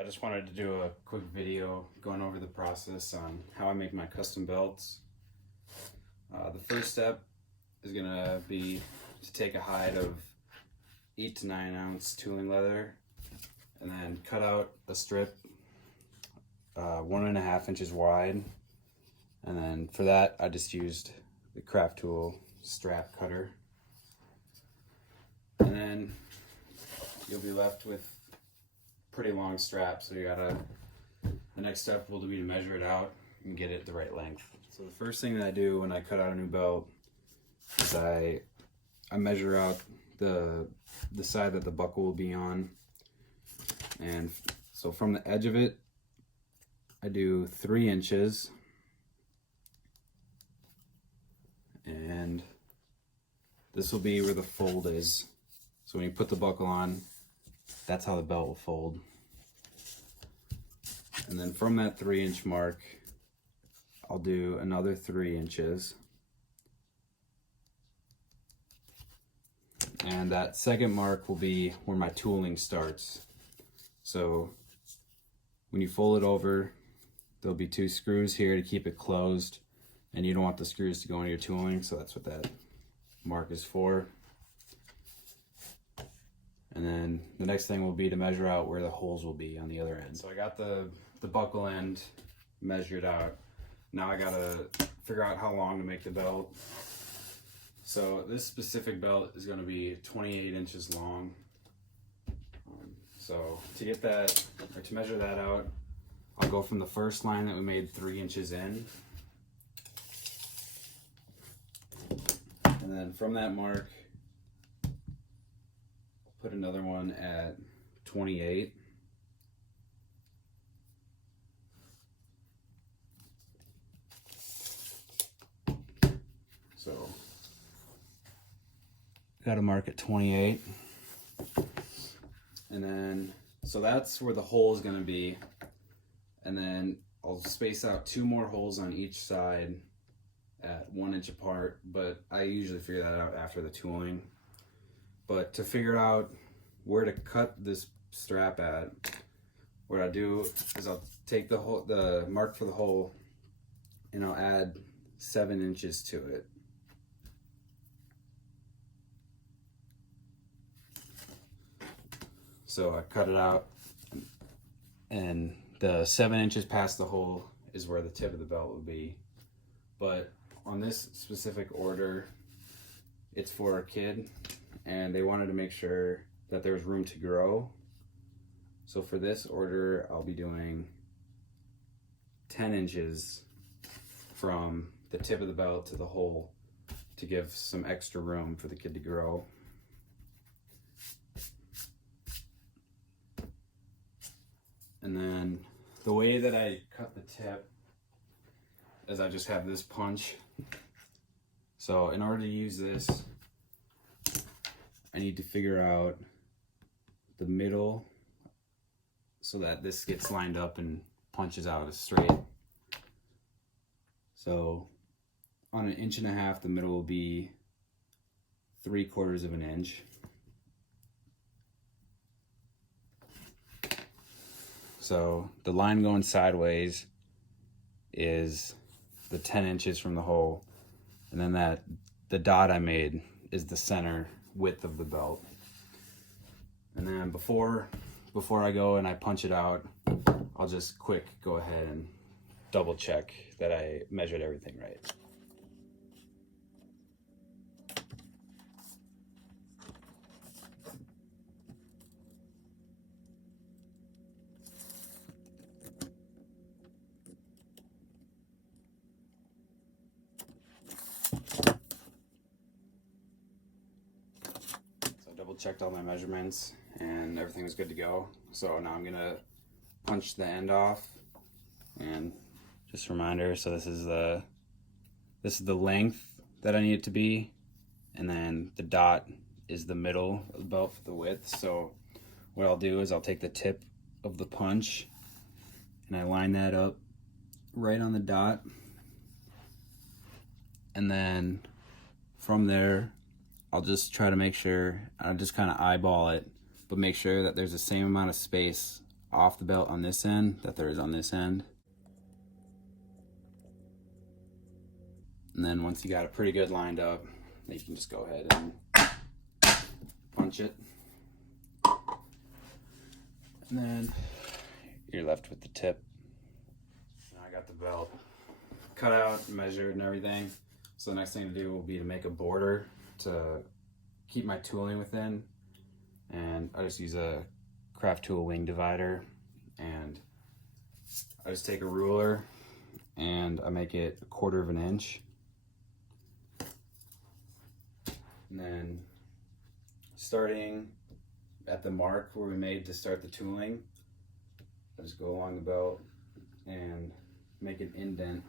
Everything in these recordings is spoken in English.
I just wanted to do a quick video going over the process on how I make my custom belts. The first step is gonna be to take a hide of 8 to 9 ounce tooling leather and then cut out a strip 1.5 inches wide. And then for that, I just used the craft tool strap cutter. And then you'll be left with pretty long strap, so the next step will be to measure it out and get it the right length. So the first thing that I do when I cut out a new belt is I measure out the side that the buckle will be on. And so from the edge of it, I do 3 inches. And this will be where the fold is. So when you put the buckle on, that's how the belt will fold. And then from that 3-inch mark, I'll do another 3 inches. And that second mark will be where my tooling starts. So when you fold it over, there'll be 2 screws here to keep it closed, and you don't want the screws to go into your tooling, so that's what that mark is for. And then the next thing will be to measure out where the holes will be on the other end. So I got the buckle end measured out. Now I gotta figure out how long to make the belt. So this specific belt is gonna be 28 inches long. So to get that, or to measure that out, I'll go from the first line that we made 3 inches in. And then from that mark, put another one at 28. So, got a mark at 28. And then, so that's where the hole is going to be. And then I'll space out 2 more holes on each side at 1 inch apart, but I usually figure that out after the tooling. But to figure out where to cut this strap at, what I do is I'll take the mark for the hole and I'll add 7 inches to it. So I cut it out, and the 7 inches past the hole is where the tip of the belt will be. But on this specific order, it's for a kid, and they wanted to make sure that there was room to grow. So for this order, I'll be doing 10 inches from the tip of the belt to the hole to give some extra room for the kid to grow. And then the way that I cut the tip is I just have this punch. So in order to use this, I need to figure out the middle so that this gets lined up and punches out as straight. So on 1.5 inches, the middle will be 3/4 of an inch. So the line going sideways is the 10 inches from the hole, and then the dot I made is the center width of the belt. And then before I go and I punch it out, I'll just go ahead and double check that I measured everything right. Checked all my measurements and everything was good to go. So now I'm gonna punch the end off, and just a reminder, so this is the length that I need it to be, and then the dot is the middle of the belt for the width. So what I'll do is I'll take the tip of the punch and I line that up right on the dot, and then from there I'll just try to make sure, I'll just kind of eyeball it, but make sure that there's the same amount of space off the belt on this end that there is on this end. And then once you got it pretty good lined up, then you can just go ahead and punch it. And then you're left with the tip. Now I got the belt cut out, measured, and everything. So the next thing to do will be to make a border to keep my tooling within. And I just use a craft tool wing divider, and I just take a ruler and I make it 1/4 of an inch. And then starting at the mark where we made to start the tooling, I just go along the belt and make an indent.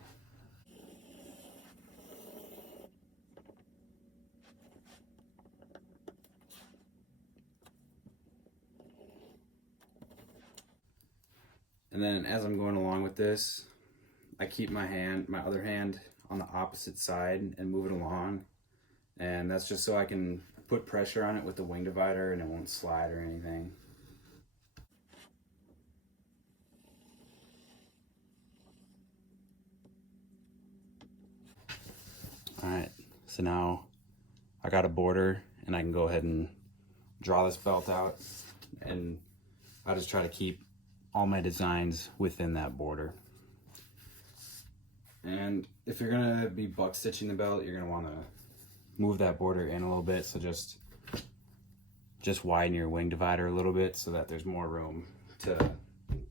And then as I'm going along with this, I keep my other hand on the opposite side and move it along. And that's just so I can put pressure on it with the wing divider and it won't slide or anything. All right, so now I got a border and I can go ahead and draw this belt out, and I just try to keep all my designs within that border. And if you're gonna be buck stitching the belt, you're gonna wanna move that border in a little bit, so just widen your wing divider a little bit so that there's more room to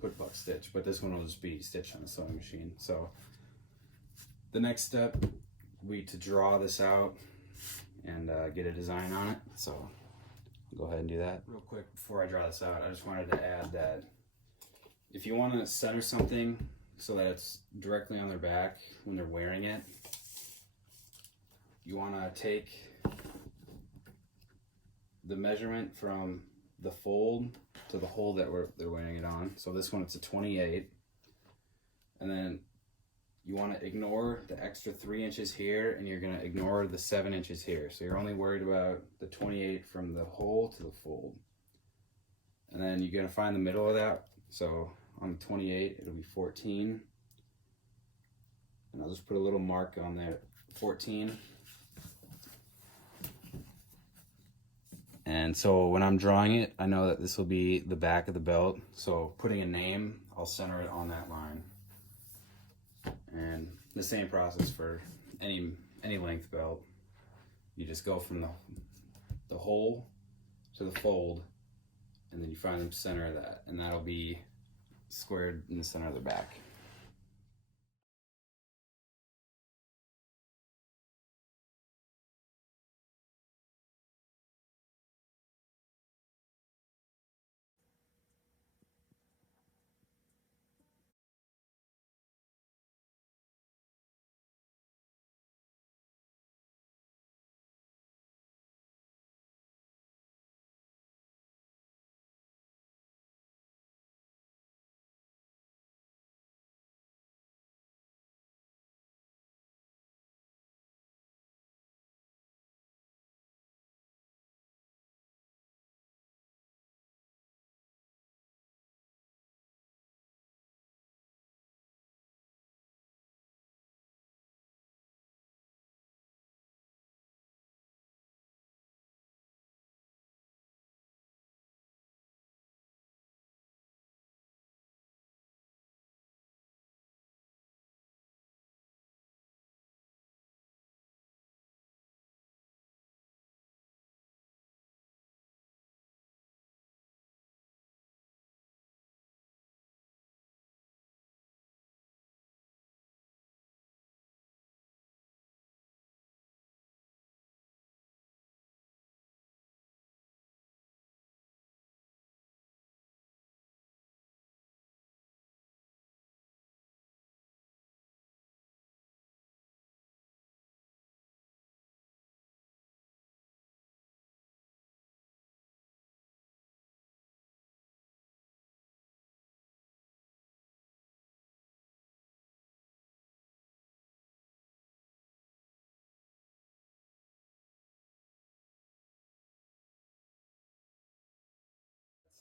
put buck stitch, but this one will just be stitched on the sewing machine. So the next step will be to draw this out and get a design on it. So I'll go ahead and do that. Real quick before I draw this out, I just wanted to add that if you want to center something so that it's directly on their back when they're wearing it, you want to take the measurement from the fold to the hole that they're wearing it on. So this one, it's a 28. And then you want to ignore the extra 3 inches here, and you're going to ignore the 7 inches here. So you're only worried about the 28 from the hole to the fold. And then you're going to find the middle of that. So on the 28, it'll be 14. And I'll just put a little mark on there, 14. And so when I'm drawing it, I know that this will be the back of the belt. So putting a name, I'll center it on that line. And the same process for any length belt. You just go from the hole to the fold, and then you find the center of that, and that'll be squared in the center of the back.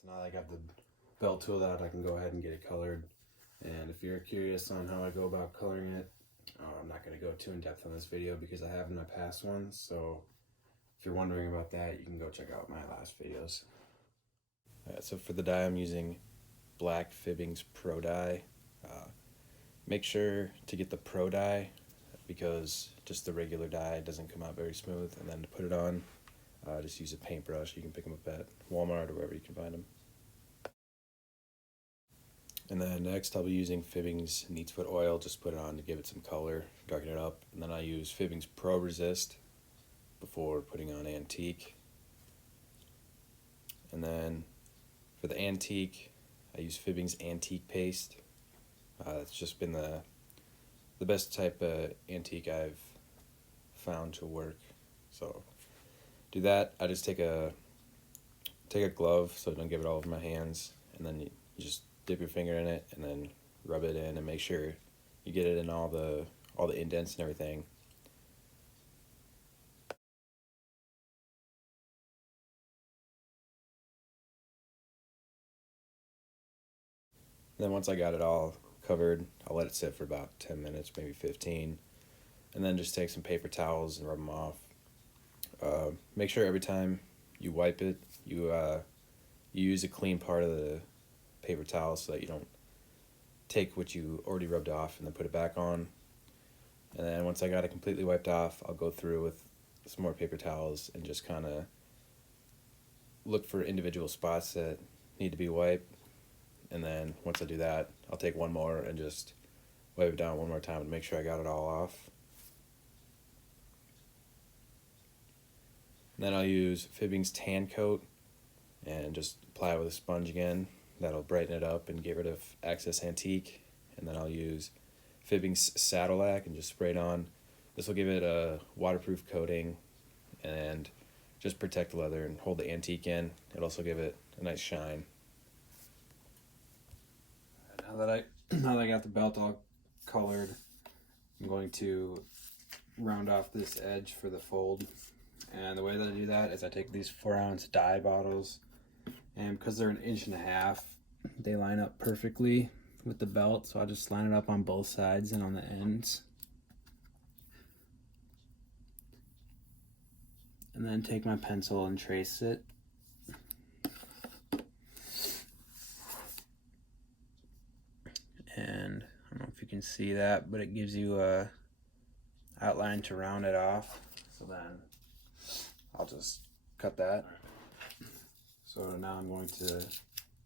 So now I got belt tool out, I can go ahead and get it colored. And if you're curious on how I go about coloring it, I'm not going to go too in depth on this video because I have in my past ones. So if you're wondering about that, you can go check out my last videos. So for the dye, I'm using black Fibbings Pro Dye. Make sure to get the Pro Dye because just the regular dye doesn't come out very smooth. And then to put it on, just use a paintbrush. You can pick them up at Walmart or wherever you can find them. And then next I'll be using Fibbings Neat's Foot Oil, just put it on to give it some color, darken it up. And then I use Fibbings Pro Resist before putting on Antique. And then for the Antique, I use Fibbings Antique Paste. It's just been the best type of antique I've found to work. So do that. I just take a glove so I don't give it all over my hands, and then you just dip your finger in it and then rub it in and make sure you get it in all the indents and everything. And then once I got it all covered, I'll let it sit for about 10 minutes, maybe 15, and then just take some paper towels and rub them off. Make sure every time you wipe it, you use a clean part of the paper towel so that you don't take what you already rubbed off and then put it back on. And then once I got it completely wiped off, I'll go through with some more paper towels and just kind of look for individual spots that need to be wiped. And then once I do that, I'll take one more and just wipe it down one more time to make sure I got it all off. And then I'll use Fibbings Tan Coat and just apply it with a sponge again. That'll brighten it up and get rid of excess antique. And then I'll use Fibbings Saddle-Lac and just spray it on. This will give it a waterproof coating and just protect the leather and hold the antique in. It'll also give it a nice shine. Now that I got the belt all colored, I'm going to round off this edge for the fold. And the way that I do that is I take these 4-ounce dye bottles, and because they're 1.5 inches, they line up perfectly with the belt, so I just line it up on both sides and on the ends. And then take my pencil and trace it. And I don't know if you can see that, but it gives you a outline to round it off. So then I'll just cut that. So now I'm going to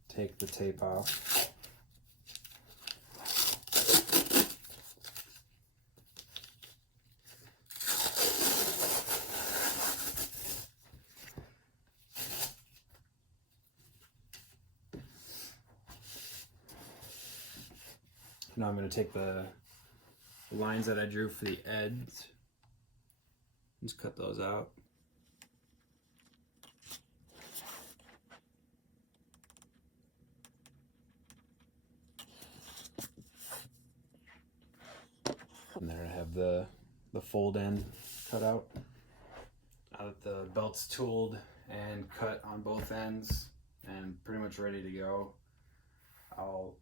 take the tape off. Now I'm going to take the lines that I drew for the ends, just cut those out. And there I have the fold end cut out. Now that the belt's tooled and cut on both ends and pretty much ready to go, I'll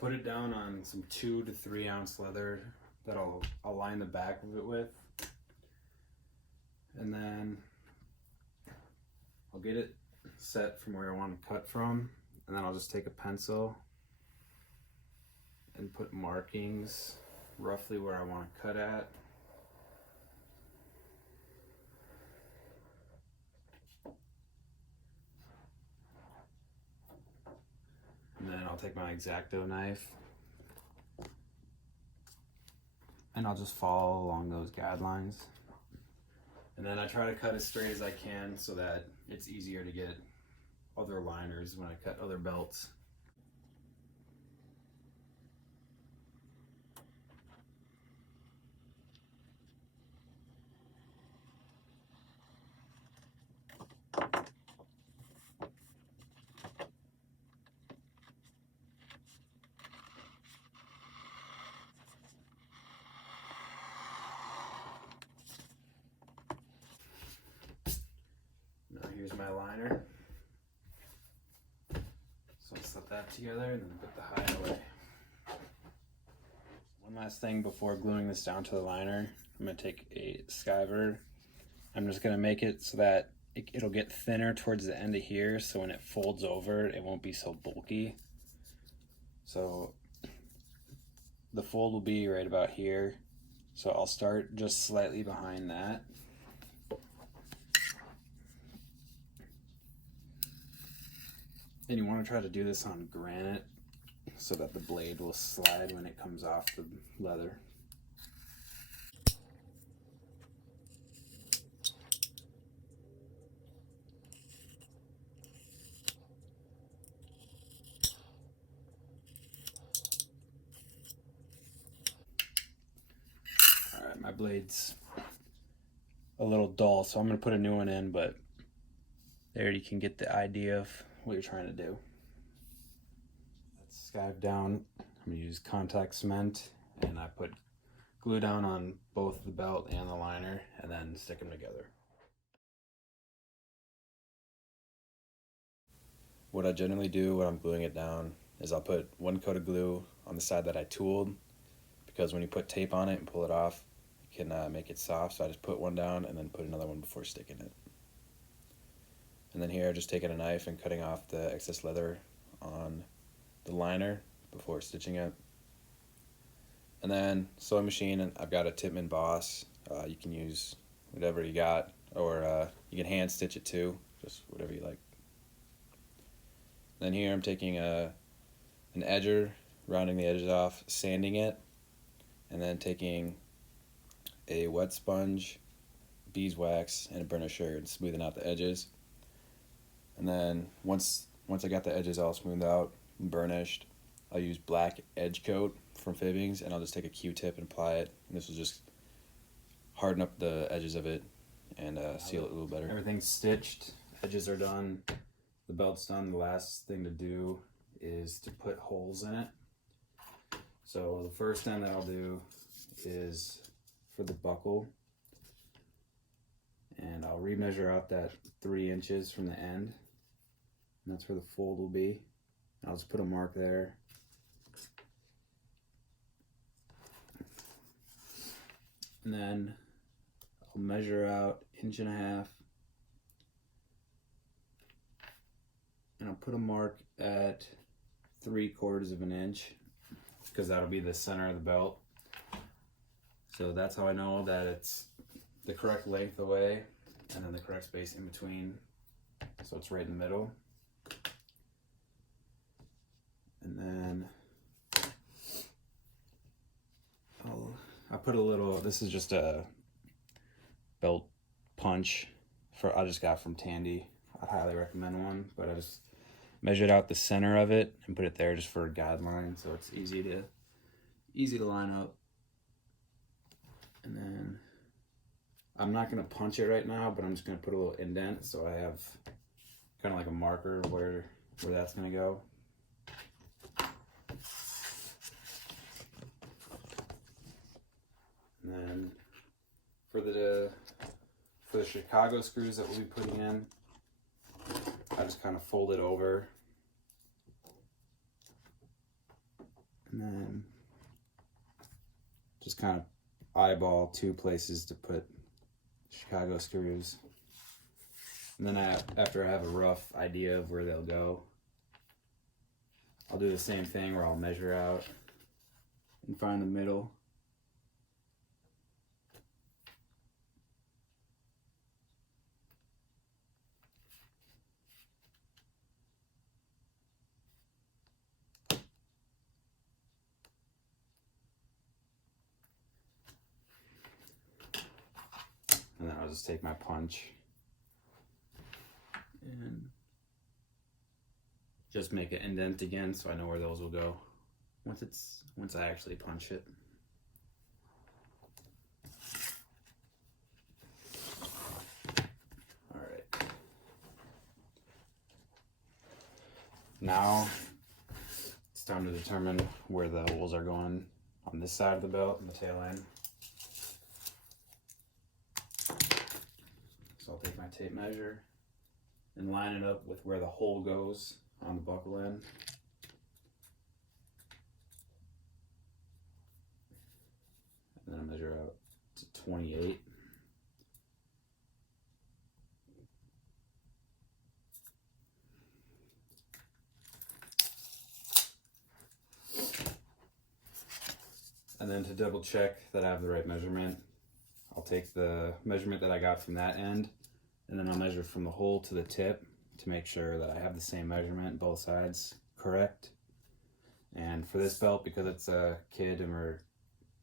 put it down on some 2 to 3 ounce leather that I'll line the back of it with. And then I'll get it set from where I want to cut from. And then I'll just take a pencil and put markings roughly where I want to cut at. And then I'll take my X-Acto knife and I'll just follow along those guidelines. And then I try to cut as straight as I can so that it's easier to get other liners when I cut other belts. Now here's my liner. So it's set that together and then put the hide away. One last thing before gluing this down to the liner, I'm going to take a skiver. I'm just going to make it so that it'll get thinner towards the end of here, so when it folds over it won't be so bulky. So the fold will be right about here, so I'll start just slightly behind that. And you want to try to do this on granite so that the blade will slide when it comes off the leather. Alright, my blade's a little dull, so I'm going to put a new one in, but there you can get the idea of what you're trying to do. Let's skive down. I'm going to use contact cement, and I put glue down on both the belt and the liner, and then stick them together. What I generally do when I'm gluing it down is I'll put one coat of glue on the side that I tooled, because when you put tape on it and pull it off, it can make it soft. So I just put one down and then put another one before sticking it. And then here, just taking a knife and cutting off the excess leather on the liner before stitching it. And then sewing machine, and I've got a Tippmann Boss. You can use whatever you got, or you can hand stitch it too, just whatever you like. Then here I'm taking an edger, rounding the edges off, sanding it, and then taking a wet sponge, beeswax, and a burnisher and smoothing out the edges. And then once I got the edges all smoothed out and burnished, I'll use black edge coat from Fibbings, and I'll just take a Q-tip and apply it. And this will just harden up the edges of it and seal it a little better. Everything's stitched, edges are done, the belt's done. The last thing to do is to put holes in it. So the first thing that I'll do is for the buckle, and I'll remeasure out that 3 inches from the end, and that's where the fold will be. I'll just put a mark there. And then I'll measure out 1.5 inches, and I'll put a mark at 3/4 of an inch, because that'll be the center of the belt. So that's how I know that it's the correct length away, and then the correct space in between, so it's right in the middle. And then I put a little, this is just a belt punch I just got from Tandy. I'd highly recommend one, but I just measured out the center of it and put it there just for a guideline, so it's easy to line up. And then I'm not going to punch it right now, but I'm just going to put a little indent so I have kind of like a marker where that's going to go. And then for the Chicago screws that we'll be putting in, I just kind of fold it over, and then just kind of eyeball 2 places to put Chicago screws. And then after I have a rough idea of where they'll go, I'll do the same thing where I'll measure out and find the middle. And then I'll just take my punch and just make an indent again so I know where those will go once I actually punch it. All right. Now it's time to determine where the holes are going on this side of the belt and the tail end. So I'll take my tape measure and line it up with where the hole goes on the buckle end. and then I measure out to 28. And then to double check that I have the right measurement, I'll take the measurement that I got from that end, and then I'll measure from the hole to the tip to make sure that I have the same measurement, both sides correct. And for this belt, because it's a kid and we're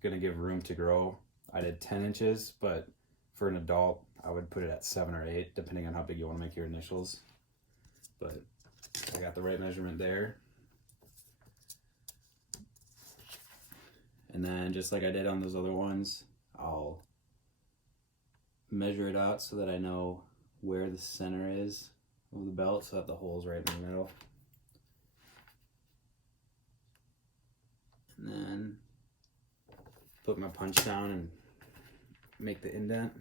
gonna give room to grow, I did 10 inches, but for an adult, I would put it at 7 or 8, depending on how big you wanna make your initials. But I got the right measurement there. And then just like I did on those other ones, I'll measure it out so that I know where the center is of the belt, so that the hole's right in the middle. And then put my punch down and make the indent.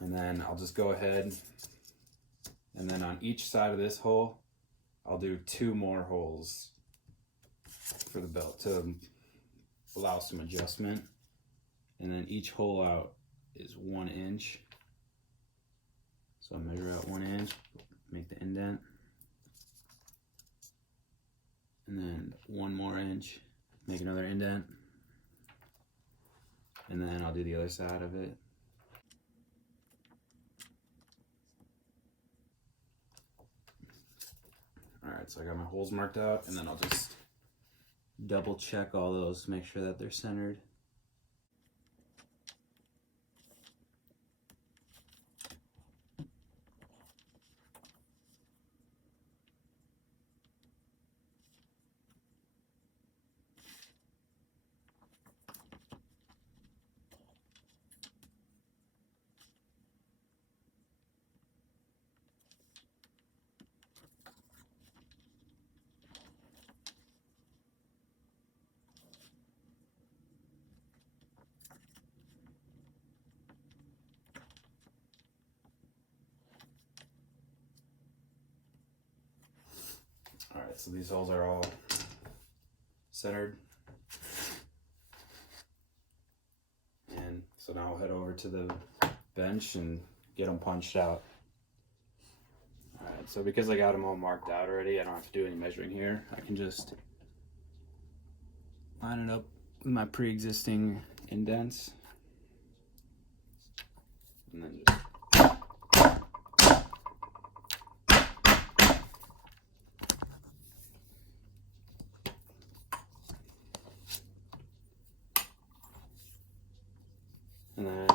And then I'll just go ahead, and then on each side of this hole, I'll do 2 more holes for the belt to allow some adjustment. And then each hole out is 1 inch. So I measure out 1 inch, make the indent. And then 1 more inch, make another indent. And then I'll do the other side of it. Alright, so I got my holes marked out, and then I'll just double check all those to make sure that they're centered. Alright, so these holes are all centered. And so now I'll head over to the bench and get them punched out. Alright, so because I got them all marked out already, I don't have to do any measuring here. I can just line it up with my pre-existing indents. And then just and then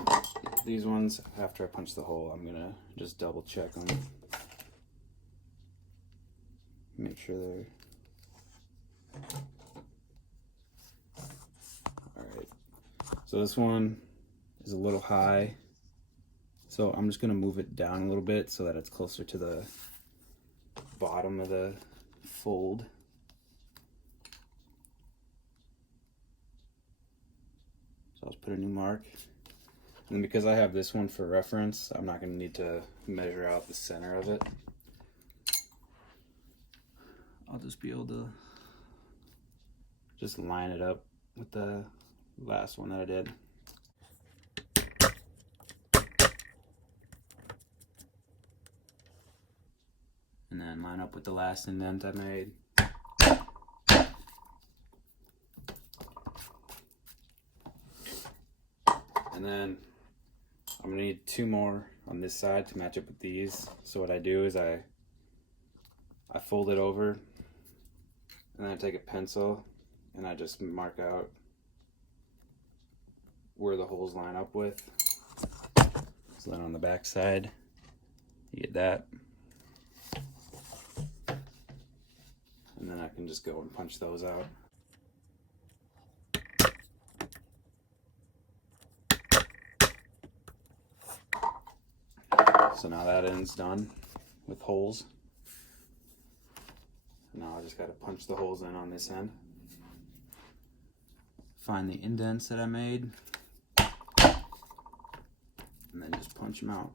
these ones, after I punch the hole, I'm gonna just double check them. Make sure they're alright. So this one is a little high, so I'm just gonna move it down a little bit so that it's closer to the bottom of the fold. So I'll just put a new mark. And because I have this one for reference, I'm not going to need to measure out the center of it. I'll just be able to just line it up with the last one that I did. And then line up with the last indent I made. And then I'm gonna need 2 more on this side to match up with these. So what I do is I fold it over, and then I take a pencil and I just mark out where the holes line up with. So then on the back side, you get that. And then I can just go and punch those out. So now that end's done with holes. Now I just got to punch the holes in on this end. Find the indents that I made, and then just punch them out.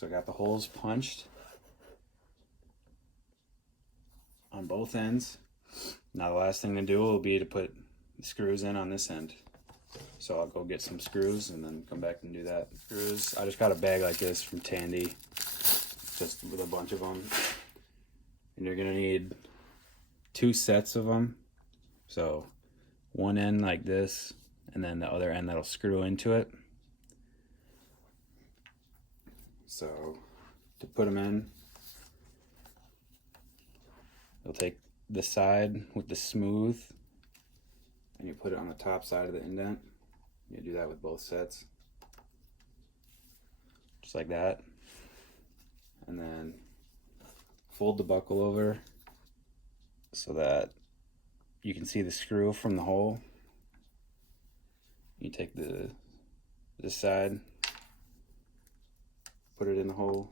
So I got the holes punched on both ends. Now the last thing to do will be to put the screws in on this end. So I'll go get some screws and then come back and do that. Screws, I just got a bag like this from Tandy, just with a bunch of them. And you're gonna need 2 sets of them. So one end like this, and then the other end that'll screw into it. So to put them in, you'll take the side with the smooth and you put it on the top side of the indent. You do that with both sets, just like that. And then fold the buckle over so that you can see the screw from the hole. You take this side, put it in the hole.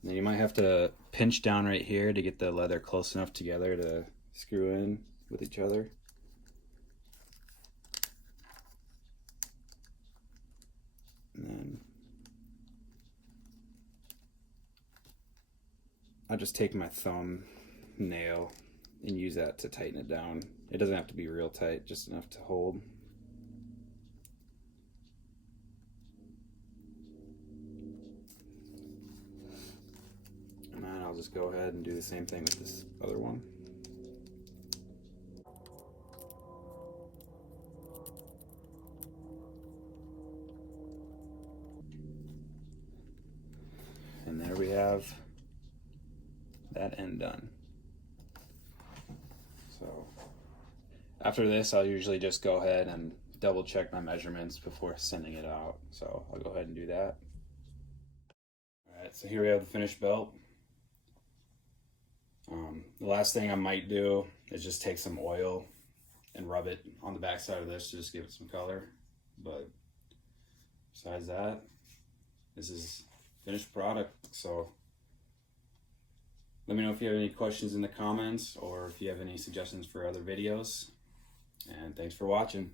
And then you might have to pinch down right here to get the leather close enough together to screw in with each other. And then I just take my thumb nail and use that to tighten it down. It doesn't have to be real tight, just enough to hold. And then I'll just go ahead and do the same thing with this other one. And there we have that end done. So after this, I'll usually just go ahead and double check my measurements before sending it out. So I'll go ahead and do that. All right, so here we have the finished belt. The last thing I might do is just take some oil and rub it on the back side of this to just give it some color. But besides that, this is finished product. So let me know if you have any questions in the comments or if you have any suggestions for other videos. And thanks for watching.